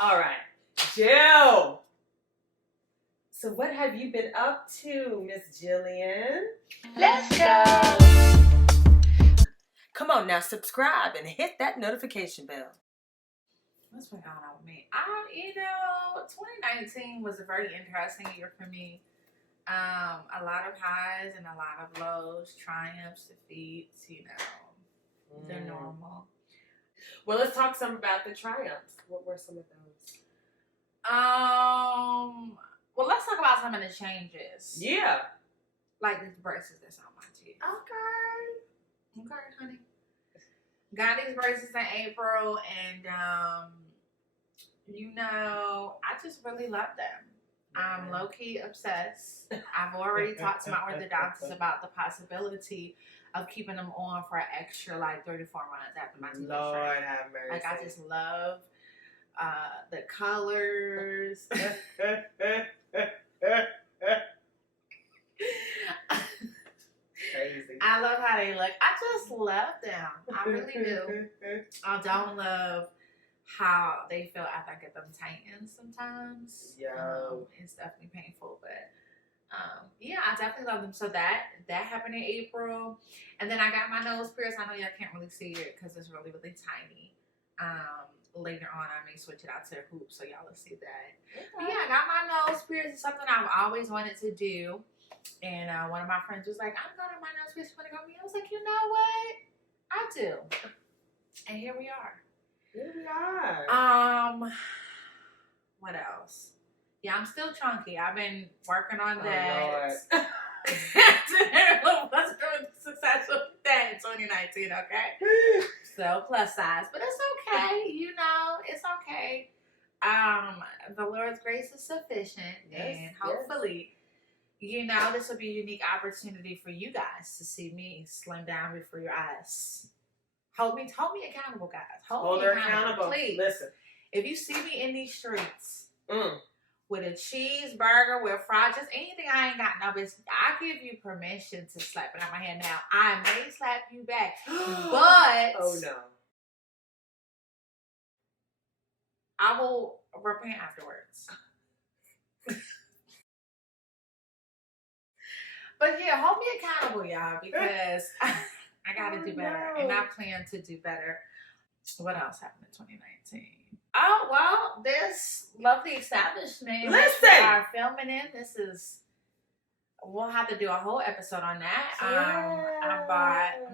All right, Jill. So what have you been up to, Miss Jillian? Let's go. Come on now, subscribe and hit that notification bell. What's been going on with me? 2019 was a very interesting year for me. A lot of highs and a lot of lows, triumphs, defeats, they're normal. Well, let's talk some about the triumphs. What were some of those? Well, let's talk about some of the changes. Yeah. Like these braces that's on my teeth. Okay, honey. Got these braces in April, and I just really love them. I'm low-key obsessed. I've already talked to my orthodontist about the possibility of keeping them on for an extra 3 to 4 months after my teeth. Lord have mercy. I just love the colors. Crazy. I love how they look. I just love them. I really do. I don't love how they feel after I get them tightened sometimes. It's definitely painful, but I definitely love them. So that happened in April, and then I got my nose pierced. I know y'all can't really see it because it's really, really tiny. Later on, I may switch it out to a hoop so y'all will see that. Okay. Yeah, I got my nose pierced. It's something I've always wanted to do. And one of my friends was like, I'm going to my nose pierced. You want to go with me? I was like, you know what? I do. And here we are. What else? Yeah, I'm still chunky. I've been working on that. Wasn't successful with that in 2019, okay? So plus size, but it's okay. It's okay. The Lord's grace is sufficient, and hopefully, this will be a unique opportunity for you guys to see me slim down before your eyes. Hold me accountable, guys. Hold me accountable, please. Listen, if you see me in these streets with a cheeseburger, with fries, just anything I ain't got no business, I give you permission to slap it out my hand. Now, I may slap you back, but oh no, I will repent afterwards. But yeah, hold me accountable, y'all, because I gotta do better, and I plan to do better. What else happened in 2019? Oh, well, this lovely establishment we are filming in. We'll have to do a whole episode on that.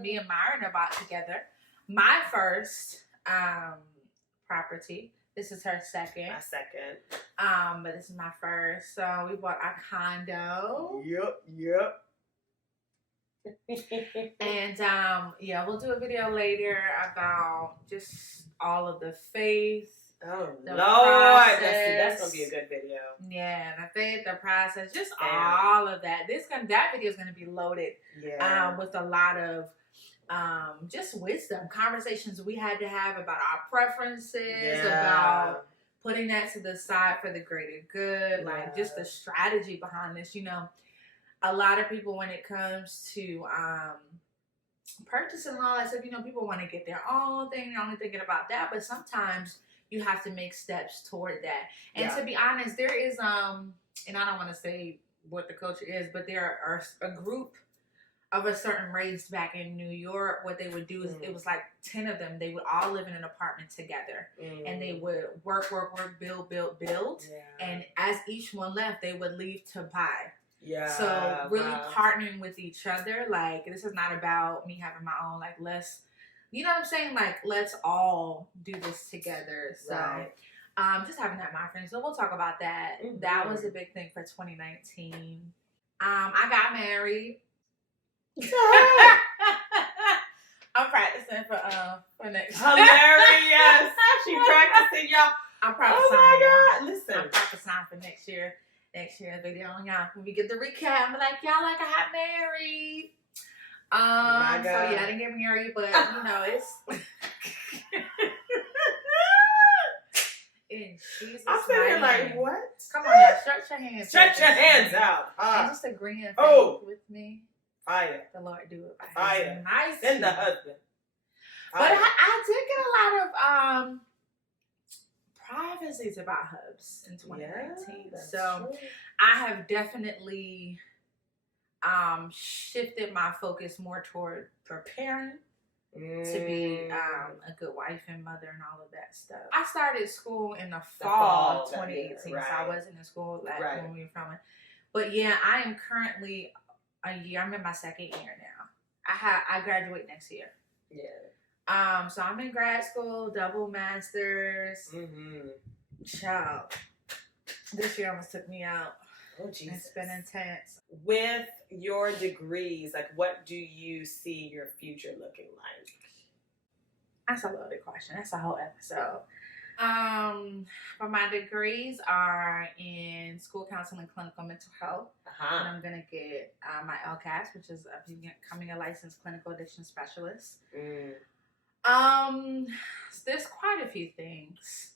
Me and MYRINA bought together my first property. This is her second. My second. But this is my first. So we bought a condo. Yep. And we'll do a video later about just all of the faith. Oh Lord, that's gonna be a good video. Yeah, the faith, the process, just all of that. That video is gonna be loaded with a lot of just wisdom, conversations we had to have about our preferences, about putting that to the side for the greater good, like just the strategy behind this. A lot of people, when it comes to purchasing and all that stuff, people want to get their own thing. They're only thinking about that, but sometimes you have to make steps toward that. And to be honest, there is and I don't want to say what the culture is, but there are a group of a certain race back in New York. What they would do is it was like 10 of them. They would all live in an apartment together, and they would work, build. And as each one left, they would leave to buy. So really partnering with each other. Like, this is not about me having my own, let's, you know what I'm saying? Let's all do this together. So just having that, my friends. So we'll talk about that. That was a big thing for 2019. I got married. I'm practicing for next year. Hilarious. She practicing, y'all. I'm practicing. Oh my God. Listen. I'm practicing for next year. Next year's video, y'all. When we get the recap, I'm like, y'all, I got married. So I didn't get married, but it's in Jesus' I'm sitting here like, what? Come on, y'all, stretch your hands. Stretch your hands out. And just agreeing with me. Fire. The Lord do it by Fire. His nice. Then the husband. But I did get a lot of prophecies about hubs in 2019. Yeah, so true. I have definitely shifted my focus more toward preparing to be a good wife and mother and all of that stuff. I started school in the fall of 2018, right. so I wasn't in school Right. when we were filming. But yeah, I am currently I'm in my second year now. I graduate next year. Yeah. So I'm in grad school, double masters. Child, this year almost took me out. Oh, Jesus. It's been intense. With your degrees, like, what do you see your future looking like? That's a loaded question. That's a whole episode. But my degrees are in school counseling, clinical mental health, and I'm gonna get my LCAS, which is becoming a licensed clinical addiction specialist. There's quite a few things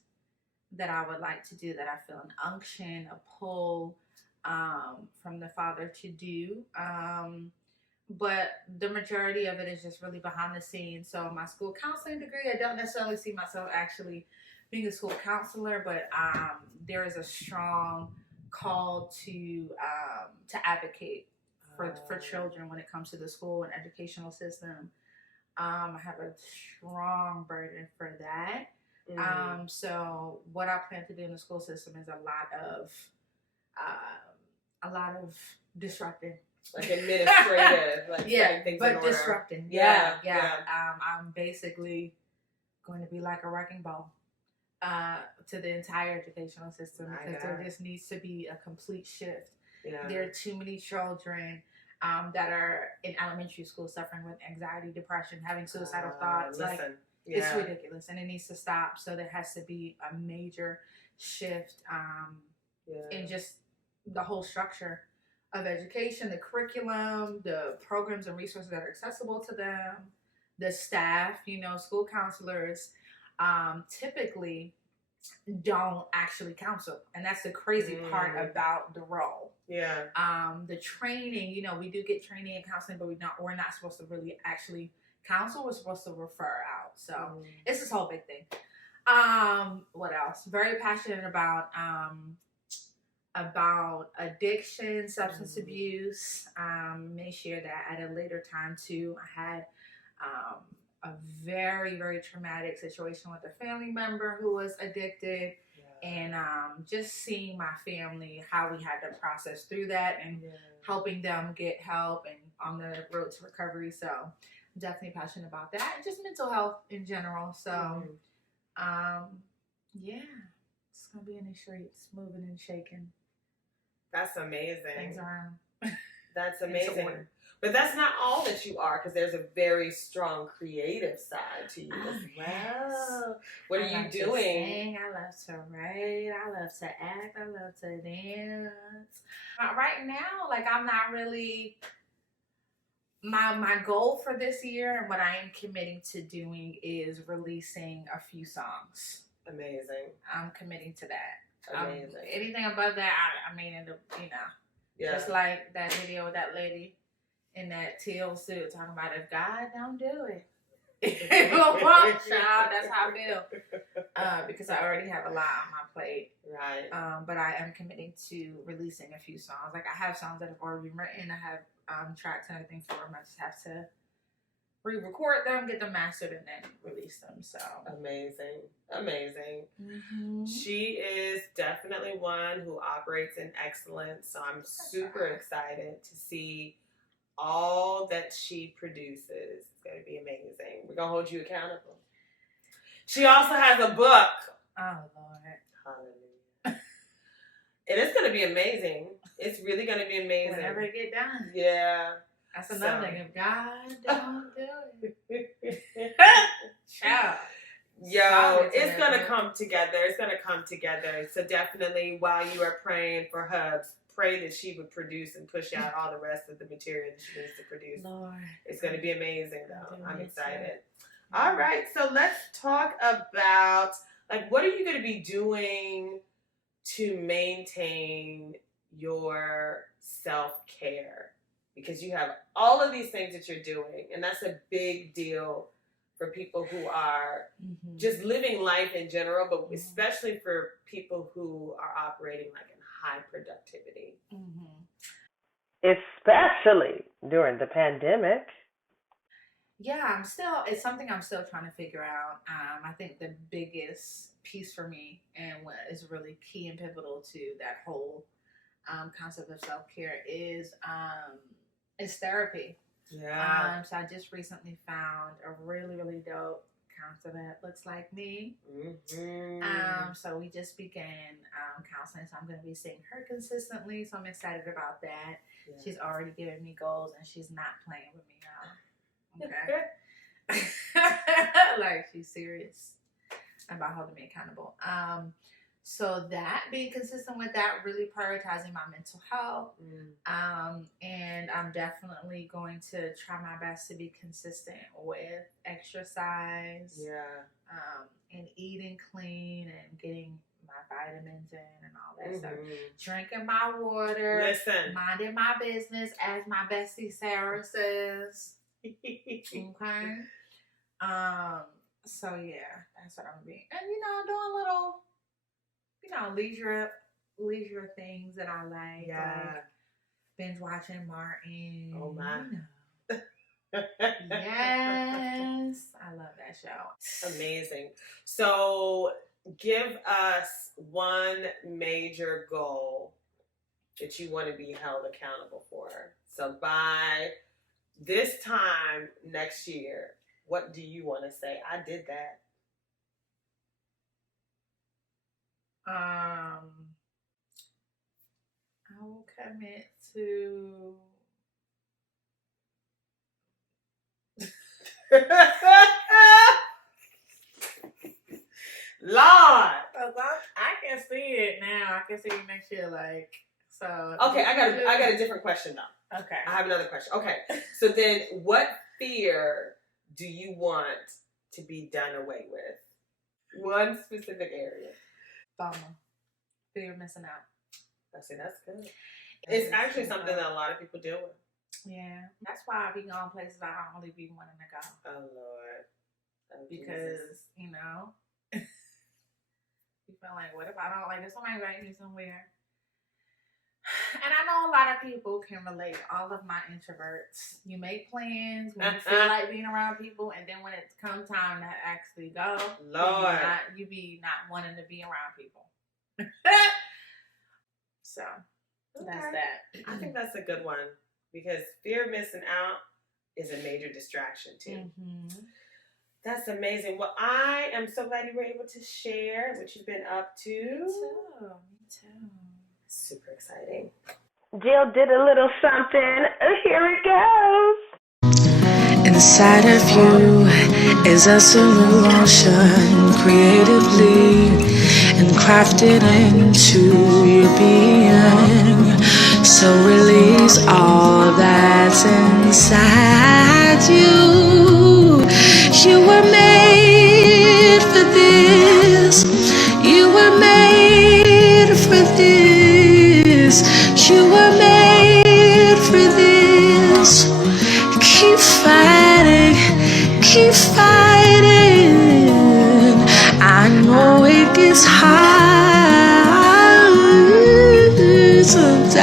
that I would like to do that I feel an unction, a pull from the Father to do. But the majority of it is just really behind the scenes. So my school counseling degree, I don't necessarily see myself actually being a school counselor, but there is a strong call to advocate for children when it comes to the school and educational system. I have a strong burden for that. So what I plan to do in the school system is a lot of disrupting. Like administrative, like yeah, things but in order. disrupting. Yeah. I'm basically going to be like a wrecking ball to the entire educational system because there just needs to be a complete shift. Yeah. There are too many children that are in elementary school suffering with anxiety, depression, having suicidal thoughts. It's ridiculous, and it needs to stop. So there has to be a major shift in just the whole structure of education, the curriculum, the programs and resources that are accessible to them, the staff. School counselors typically don't actually counsel, and that's the crazy part about the role. Yeah. The training, we do get training and counseling, but we're not supposed to really actually counsel. We're supposed to refer out. So it's this whole big thing. What else? Very passionate about addiction, substance abuse. May share that at a later time too. I had a very, very traumatic situation with a family member who was addicted. And just seeing my family, how we had to process through that and helping them get help and on the road to recovery. So I'm definitely passionate about that and just mental health in general. So it's gonna be in the streets, moving and shaking. That's amazing. Things around. That's amazing. But that's not all that you are, because there's a very strong creative side to you as well. What are you doing? To sing, I love to write, I love to act, I love to dance. Right now, I'm not really. My goal for this year and what I am committing to doing is releasing a few songs. Amazing. I'm committing to that. Amazing. Anything above that, just like that video with that lady in that teal suit talking about if God don't do it. Child, that's how I feel. Because I already have a lot on my plate. Right. But I am committing to releasing a few songs. I have songs that have already been written. I have tracks and everything for them. I just have to re-record them, get them mastered, and then release them. So amazing. Mm-hmm. She is definitely one who operates in excellence. So I'm super excited to see all that she produces. It's going to be amazing. We're going to hold you accountable. She also has a book. Oh, Lord. Hallelujah. And it's going to be amazing. It's really going to be amazing. Whenever it get done. Yeah. That's another thing. If God don't do it. Child. Yo, it's going to come together. It's going to come together. So definitely while you are praying for Hubs, pray that she would produce and push out all the rest of the material that she needs to produce. Lord. It's going to be amazing, though. I'm excited. All right. So let's talk about, what are you going to be doing to maintain your self-care? Because you have all of these things that you're doing, and that's a big deal for people who are just living life in general, but especially for people who are operating like in high productivity. Especially during the pandemic. Yeah, it's something I'm still trying to figure out. I think the biggest piece for me and what is really key and pivotal to that whole concept of self-care is therapy. Yeah. So I just recently found a really, really dope counselor that looks like me. So we just began counseling, so I'm going to be seeing her consistently, so I'm excited about that. Yeah. She's already given me goals, and she's not playing with me, y'all. Okay. Like, she's serious about holding me accountable. So that, being consistent with that, really prioritizing my mental health. And I'm definitely going to try my best to be consistent with exercise. And eating clean and getting my vitamins in and all that stuff. Drinking my water. Listen. Minding my business, as my bestie Sarah says. Okay. So yeah, that's what I'm being. And doing little, leisure things that I like. Yeah. Like binge watching Martin. Oh my. Yes. I love that show. Amazing. So give us one major goal that you want to be held accountable for. So by this time next year, what do you want to say? I did that. I will commit to Lord, I can see it now. I can see it next year, like so. Okay, I got a different question now. Okay, I have another question. Okay, so then, what fear do you want to be done away with? One specific area. FOMO, fear of missing out. That's good. It's actually something that a lot of people deal with. Yeah, that's why I be going places I don't really be wanting to go. Oh Lord, because you feel like, what if I don't like? If somebody invite me somewhere, and I know a lot of people can relate. All of my introverts, you make plans when you feel like being around people, and then when it comes time to actually go, Lord, you be not wanting to be around people. So that's that. I think that's a good one because fear of missing out is a major distraction too. That's amazing. Well, I am so glad you were able to share what you've been up to. Me too. Super exciting. Jill did a little something. Here it goes. Inside of you is a solution, creatively and crafted into your being. So release all that's inside you. You were made for this. You were made for this. You were made for this. Keep fighting, keep fighting. I know it gets hard sometimes,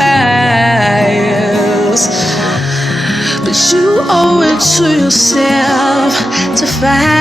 but you owe it to yourself to fight.